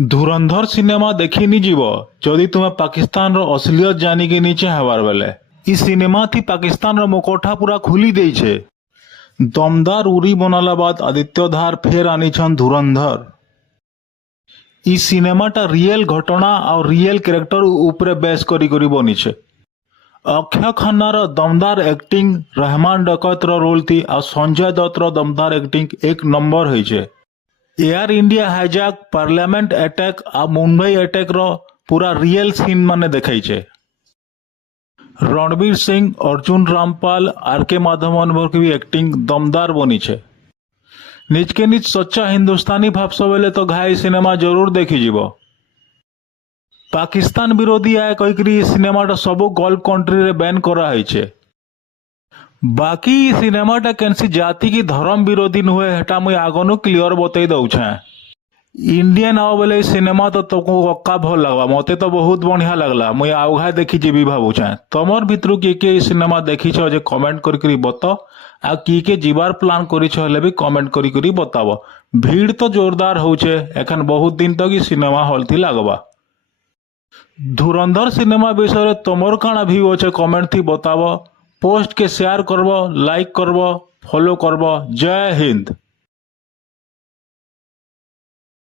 ଧୁରନ୍ଧର ସିନେମା ଦେଖିନି ଯିବ ଯଦି ତୁମେ ପାକିସ୍ତାନର ଅଶ୍ଲିୟତ ଜାନିକି ନିଚେ ହେବାର ବେଲେ। ଇ ସିନେମା थी ପାକିସ୍ତାନର ମୁକୋଠା ପୁରା ଖୁଲି ଦେଇଛେ। ଦମଦାର ଉରି ବନାଲା ବାଦ ଆଦିତ୍ୟ ଧାର ଫେର ଆନିଛନ୍ ଧୁରନ୍ଧର। ଇ ସିନେମାଟା ରିଏଲ ଘଟଣା ଆଉ ରିଏଲ କ୍ୟାରେକ୍ଟର ଉପରେ ବେସ୍ କରି ବନିଛେ। ଅକ୍ଷୟ ଖନ୍ନାର ଦମଦାର ଆକ୍ଟିଂ, ରହମାନ ଡକତର ରୋଲ थी ଆଉ ସଞ୍ଜୟ ଦତ୍ତର ଦମଦାର ଆକ୍ଟିଂ ଏକ ନମ୍ବର ହେଇଛେ। Air India hijack, parliament attack आ मुंबई अटैक रो पूरा रियल सीन माने देखाइछे। रणवीर सिंह, अर्जुन रामपाल, आर के माधवन की भी एक्टिंग दमदार बनी छे। निज के निज सच्चा हिंदुस्तानी भावस बेले तो घाई सिनेमा जरूर देखी जीवो। पाकिस्तान विरोधी आए कहीकि सिनेमाटा सबु गल्फ कंट्री रे बैन करा है। बाकी सिनेमाटा केनसी जाति की धर्म विरोधी नुहे हेटा मुई आगनु क्लियर बतई दउछे। इंडियन आओ बोले सिनेमा तो तुमको अक्का भल लगवा, मते तो बहुत बढ़िया लगला। मुई आउघा देखी जीवी भावुछे। तमर भितरु किए सिनेमा देखी जे कमेंट करी बत आ किए जीवार प्लान करी भी कमेंट करी बताव। भीड़ तो जोरदार होचे, एखन बहुत दिन तक तो सिनेमा हॉल थी लगवा। धुरंधर सिनेमा विषय तुमर काना व्यू अच्छे कमेंट थी बताव। पोस्ट के शेयर करबो, लाइक करबो, फॉलो करबो। जय हिंद।